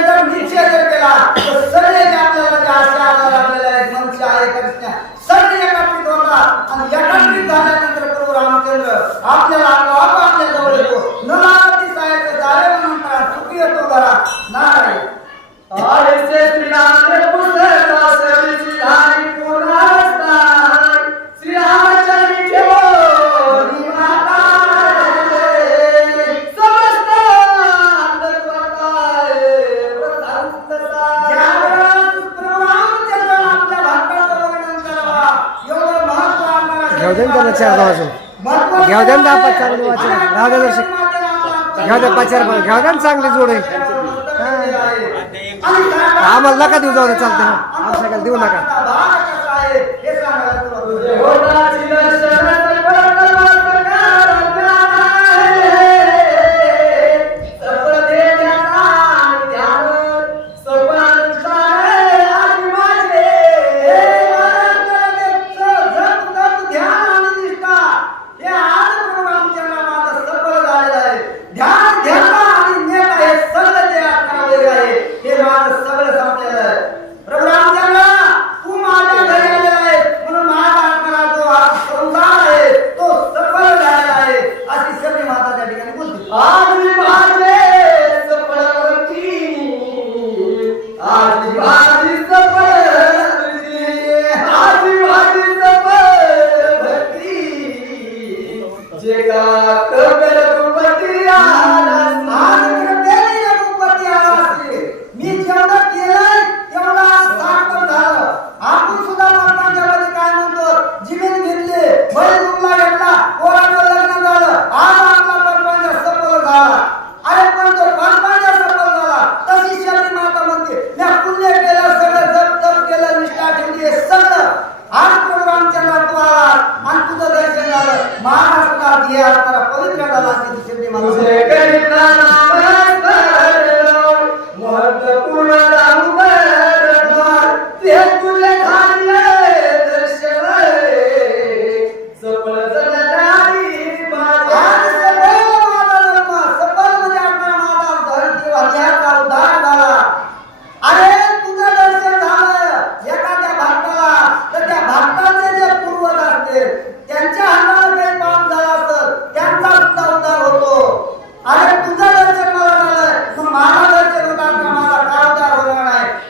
जर निश्चय जर केला तर सर्व आपल्याला ज्या आशा आजार आपल्याला आहेत मनुष्य आहे कृष्ण सर्व एकात्मिक होतात आणि एकात्मिक झाल्यानंतर प्रभू रामचंद्र आपल्याला दे त्याला चार घ्या पचार दहा घ्या द्या पाच घ्या चांगले जोडे. आम्हाला नका देऊ जाऊ दे चालते आमच्याकडे देऊ नका.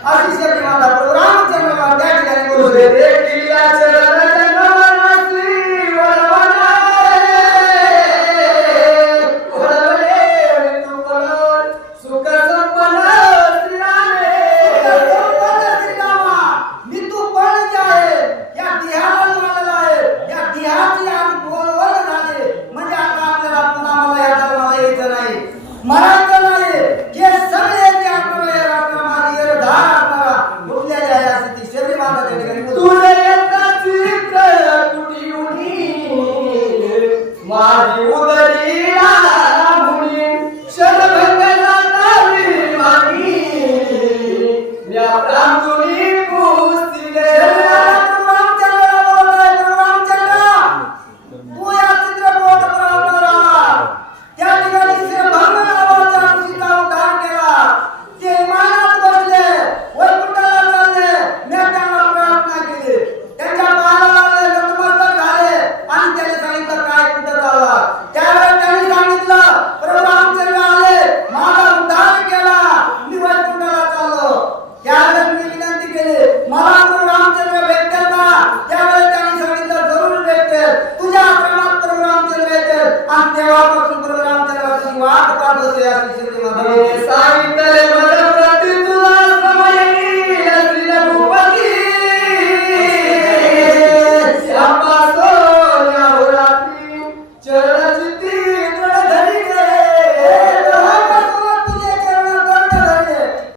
Aziz Yatırmanlar